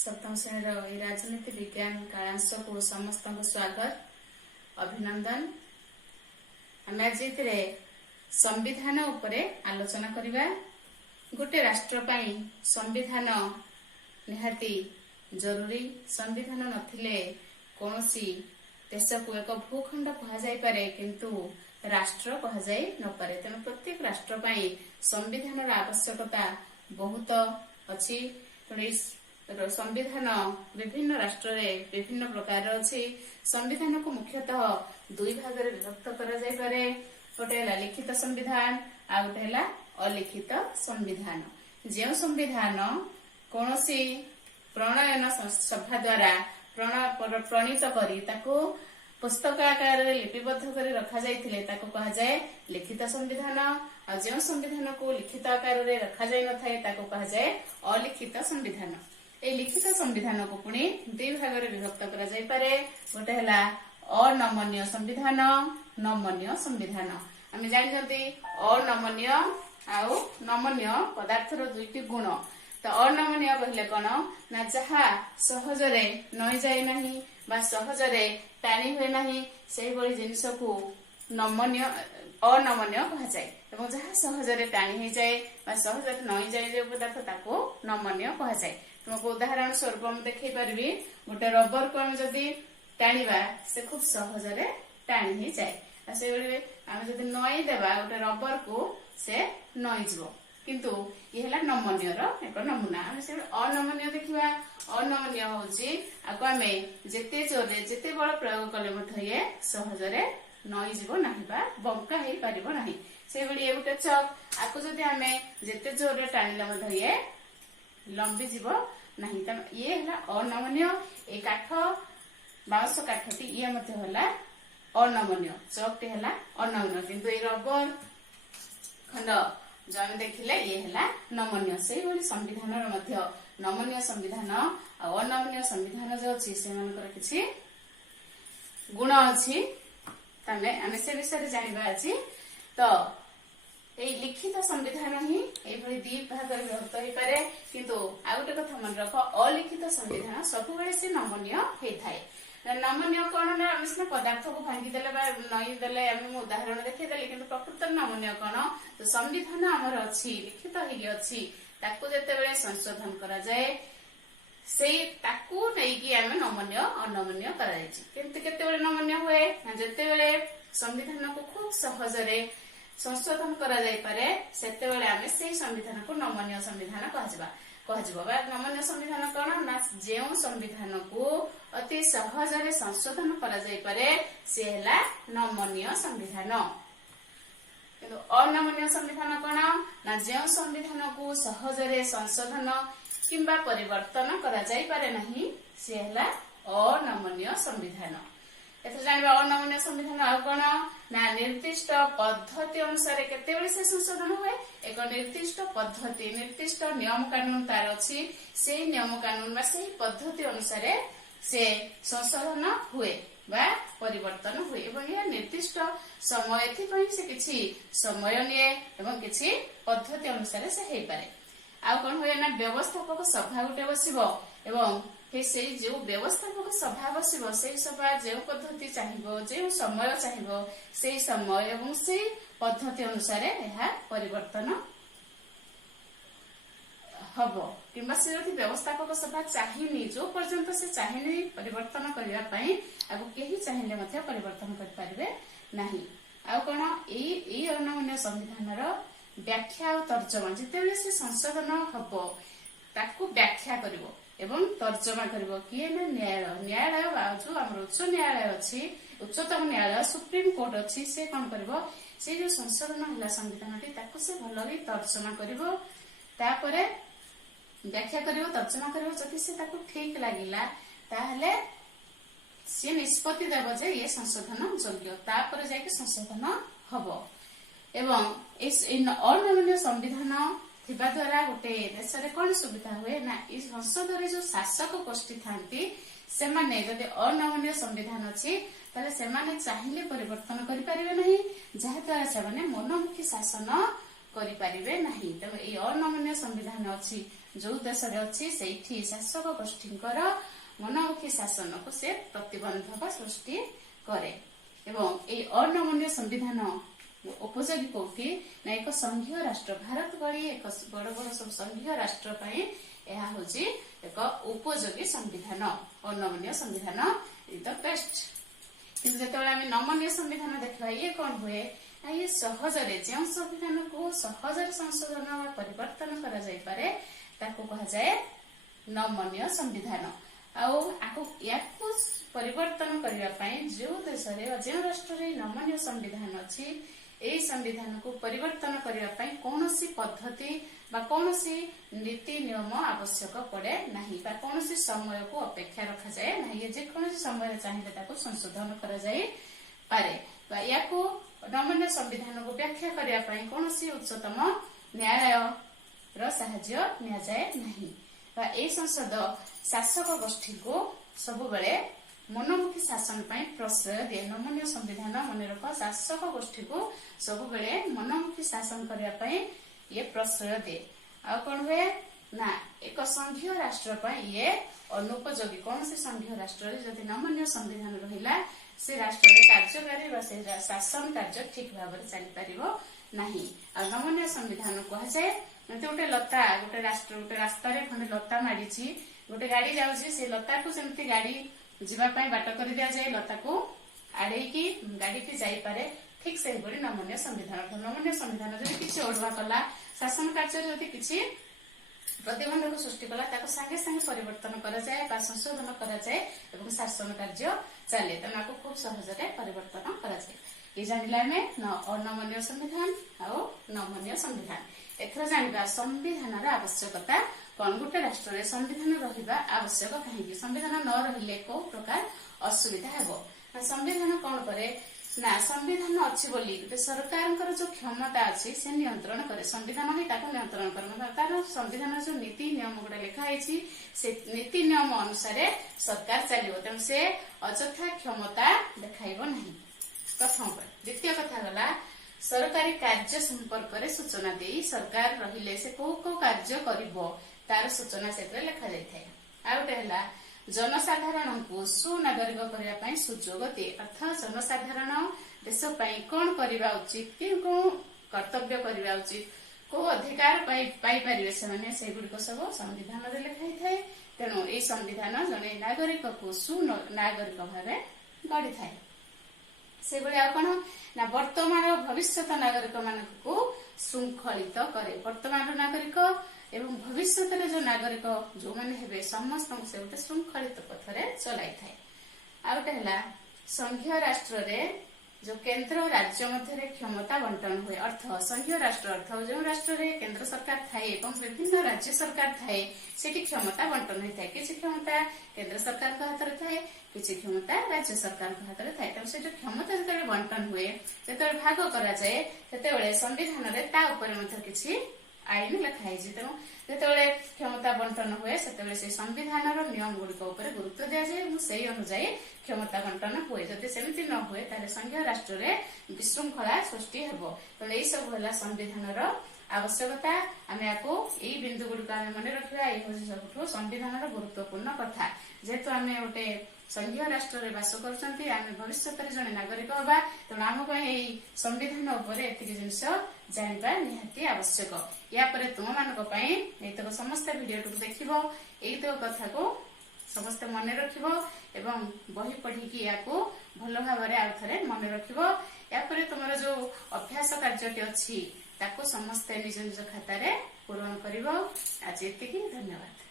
सप्तम श्रेणी राजनीति विज्ञान कालांश को समस्त स्वागत अभिनंदन। आम आज संविधान उपरे आलोचना करिबा। गोटे राष्ट्र पई संविधान निहाती जरूरी। संविधान नथिले कोनोसी देश को एक भूखंड कहा जाय पारे किंतु राष्ट्र कहा जाय न पारे। तेणु प्रत्येक राष्ट्र पई संविधान आवश्यकता बहुत अछि। संविधान विभिन्न राष्ट्र रे विभिन्न प्रकार अछि। संविधान को मुख्यतः दुई भाग रे विभक्त करा जाय पारे। गोटे लिखित संविधान आ गोटे अलिखित संविधान। जे संविधान कोनोसी प्रणयन सभा द्वारा प्रणीत करी ताको पुस्तक आकार लिपिबद्ध करी रखा जाइथिले ताको कहा जाय लिखित संविधान। आ जे संविधान को लिखित आकार रे रखा जाय न थाए ताको कहा जाय अलिखित संविधान। ए लिखित संविधान को पुणी दुई भाग रे विभक्त करा जाय पारे। गोटे हला अनमन्य संविधान, नमन्य संविधान। आमे जानि जंती अनमन्य आउ नमन्य पदार्थर दुईटी गुण। तो अनमन्य कहले कोन ना जहा सहजरे नई जाय नाही बा सहजरे टाणी हुए नाही सेही बळी जिनिस को नमन्य अनमन्य कहा जाय। एवं जहा सहजरे टाणी हे जाय बा सहजरे नई जाय जे पदार्थ ताको नमन्य कहा जाय। तुमको उदाहरण स्वरूप हम देखै परबी। गोटे रबर को हम जदी टाणीबा से खूब सहजरे टाणी हे जाय। आ से बळी हम जदी नई देबा गोटे रबर को से नई जबो किंतु ये हला नमन्यर एक नमूना। हम से अनमन्य देखिबा। अनमन्य होची आको आमे जेते जोरे जेते बळ प्रयोग कले मथ ये सहजरे नई जीवो नाही बा बंका हे परिबो नाही। से बळी ए गोटे चक आको जदी आमे जेते जोरे टाणीला मथ ये लंबी जीवो नाही। त ये हला अनमन्य। ए काठ बाउंस काठटी ये मथ हला अनमन्य। चकटी हला अनमन्य किंतु ए रबर खंड जमे देखिले ये हला नमन्य। सेही बळी संविधान मध्य नमन्य संविधान आ अनमन्य संविधान जो अछि से मानकर किछि गुण अछि। तमे आमे से विषय जानिबा अछि। तो ए लिखित संविधान ही ए भली दी भाग रे विभक्त होई पारे किंतु आ गोटे कथा मन रख अलिखित संविधान सब बेले से नमन्य हे थाए। नमन्य कोन ना हम पदार्थ को भांगी देले बा नई देले हम उदाहरण देखै देले किंतु प्रकृत नमन्य कोन तो संविधान हमर अछि लिखित हेगी अछि ताको जते बेले संशोधन करा जाय सेई ताको नै कि हम नमन्य अनमन्य करा जाय। किंतु केते बेले नमन्य हुए जते बेले संविधान को खूब सहजरे संशोधन करा जाय पारे सेते बेले हम सेई संविधान को नमन्य संविधान कहजबा। नमन्य संविधान कौन ना जे संविधान को अति सहजरे संशोधन करा जाय पारे से हला नमन्य संविधान। किंतु अनमन्य संविधान कौन ना जे संविधान को सहजरे संशोधन किंबा परिवर्तन करा जाय पारे नहीं से हला अनमन्य संविधान। एथि जानिबा अनमन्य संविधान आ कोन ना निर्दिष्ट पद्धति अनुसार केते बेले से संशोधन हुए। एक निर्दिष्ट पद्धति निर्दिष्ट नियम कानून तार अछि। से नियम कानून बा से पद्धति अनुसार से संशोधन हुए बा परिवर्तन हुए एवं यह निर्दिष्ट समय एथि पई से किछि समय निये एवं किछि पद्धति अनुसार से हेइ पारे। आ कोन होय ना व्यवस्थापक सभा गुटे बसिबो एवं से जो व्यवस्थापक सभा बसिबो से सभा जे पद्धति चाहिबो जे समय चाहिबो से समय एवं से पद्धति अनुसार एहा परिवर्तन हबो। किंबा से यदि व्यवस्थापक सभा चाहिनी जो पर्यंत से चाहिनी परिवर्तन करिया पई आगु केही चाहिले मध्ये परिवर्तन कर पारिबे नाही। आ कोन ए अनमन्य संविधानर व्याख्या और तर्जमा जेतेबेले से संशोधन हबो ताकू व्याख्या करिवो एवं तर्जमा करिवो किए ना न्यायालय जो हमर उच्च न्यायालय अछि उच्चतम न्यायालय सुप्रीम कोर्ट अछि से कोन करिवो से जो संशोधन हला संविधानटी ताकू से भलरी तर्जमा करिवो तापरे व्याख्या करिवो तर्जमा करिवो जति से ताकू ठीक लागिला ताहले से निष्पत्ति देबो जे ये संशोधन योग्य तापरे जाय कि संशोधन हबो। एवं इस अनमन्य संविधान थिबा द्वारा गोटे देश रे कोन सुविधा हुए ना इस संसद रे जो शासक गोष्ठी थांती से माने जदि अनमन्य संविधान अछि ताले से माने चाहिले परिवर्तन करि परिबे नहीं जहा द्वारा से माने मनोमुखी शासन करि परिबे नहीं। त ए अनमन्य संविधान अछि जो देश अच्छी से शासक गोष्ठीकर मनमुखी शासन को से प्रतिबंधक सृष्टि करे एवं ये अनमन्य संविधान उपयोगी कौटी ना एक संघीय राष्ट्र भारत भली एक बड़ बड़ सब संघीय राष्ट्र हूँ एक उपयोगी संविधान अनमन्य संविधान इज द बेस्ट किंतु जिते नमनीय संविधान देखा ये कौन हुए ये सहजरे जो संविधान को सहजरे संशोधन परिवर्तन करे कहुए नमनीय संविधान या परिवर्तन करने जो देश जो राष्ट्र नमनीय संविधान अच्छी यही संविधान को परिवर्तन करने कौन पद्धति कौन नीति नियम आवश्यक पड़े नहीं कौन समय को अपेक्षा रखा जाए नहीं जेकोसी समय चाहिए संशोधन करे या नमनीय संविधान को व्याख्या करने कौन उच्चतम न्यायालय साहाय्य नि जाए नहीं ए संसद शासक गोष्ठी को सब बेले मनमुखी शासन प्रश्रय दिए नमनीय संविधान मन रख शासक गोष्ठी को सब बेले मनमुखी शासन करने ये प्रश्रय दिए आ कौन हुए ना एक संघीय राष्ट्र ये अनुपयोगी कौन से संघीय राष्ट्र जदि नमनीय संविधान रहा से राष्ट्र कार्यकारी शासन कार्य ठीक भाव में चली पार नहीं आ नमनीय संविधान कहुए गोटे लता गोटे राष्ट्र गोटे रास्तार खंडे लता माड़ी गोटे गाड़ी जाऊँगी से लता को सेमती गाड़ी जीवाई बाट कर दि जाए लता को आड़े गाड़ी की जापे ठीक से नमनीय संविधान नमनीय संविधान जब किसी अड़ुआ कला शासन कार्य जदि किसी प्रतिबंधक सृष्टि कला सागे सागे परिवर्तन कराए संशोधन कराए शासन कार्य चले तेना खूब सहजरे परिवर्तन कराए ये जानिला अनमनीय संविधान आ नमनीय संविधान एथर जानिबा संविधान आवश्यकता कौन गोटे राष्ट्र संविधान रहा आवश्यक कहीं संविधान न रही कौ प्रकार असुविधा हे संविधान कौन करे ना संविधान अच्छी बोली गोटे सरकार जो क्षमता अच्छी से नियंत्रण करे संविधान ही नियंत्रण कर तार संविधान जो नीति नियम गुड़ा लिखाई से नीति नियम अनुसार सरकार चलो तेणु से अଯଥା क्षमता देखा नहीं प्रथम द्वितीय कथा गला सरकारी कार्य संपर्क में सूचना दे सरकार रहिले से को कार्य करिवो तार सूचना से लिखा जाए आ गोटे है जनसाधारण को सुनागरिक करने सुजोग दिए अर्थात जनसाधारण देश कौन करवा उचित कि कौन कर्तव्य करवा उचित को अधिकार पाइपर से गुड़िक सब संविधान में लिखाई थाए तेणु ये संविधान जड़े नागरिक को सुनागरिक भाव गढ़ी थाए से कौन ना वर्तमान भविष्य नागरिक मान को श्रृंखलित करे वर्तमान नागरिक एवं भविष्य जो नागरिक जो मैंने हेबे समस्त से गोटे श्रृंखलित पथरे चलाई थाए आ गोटे है संघीय राष्ट्र रे जो केंद्र और राज्य मध्य क्षमता बंटन हुए अर्थ संघीय राष्ट्र अर्थ जो राष्ट्र रे केंद्र सरकार थाए विभिन्न राज्य सरकार थाए से क्षमता बंटन होता है किसी क्षमता केंद्र सरकार हाथ में थाए किसी क्षमता राज्य सरकार हाथ में थाए से जो क्षमता जो बंटन हुए जो भाग कराए संविधान में किसी आईन लिखाई तेणु जिते क्षमता बंटन हुए से संविधान नियम गुड़िक गुरुत्व दि जाए से अनुजाई क्षमता बंटन हुए जब सेमती न हुए संघीय राष्ट्र में विशृंखला सृष्टि हो तेणु यही सब है संविधान आवश्यकता आम या बिंदु गुड़िक मन रखा ये हूँ सब संविधान गुरुत्वपूर्ण कथा जेहेतु आम गोटे संघीय राष्ट्र में बास कर भविष्य जड़े नागरिक हवा तेणु आम संविधान उपर एति जिनस जाना निहाती आवश्यक यापर तुम मान समस्त वीडियो देख यही कथा को समस्ते मन रख बही पढ़ी या भल भाव आउे मन रख यापर तुम जो अभ्यास कार्य अच्छी समस्ते निज निज खाता पूरण कर आज ये धन्यवाद।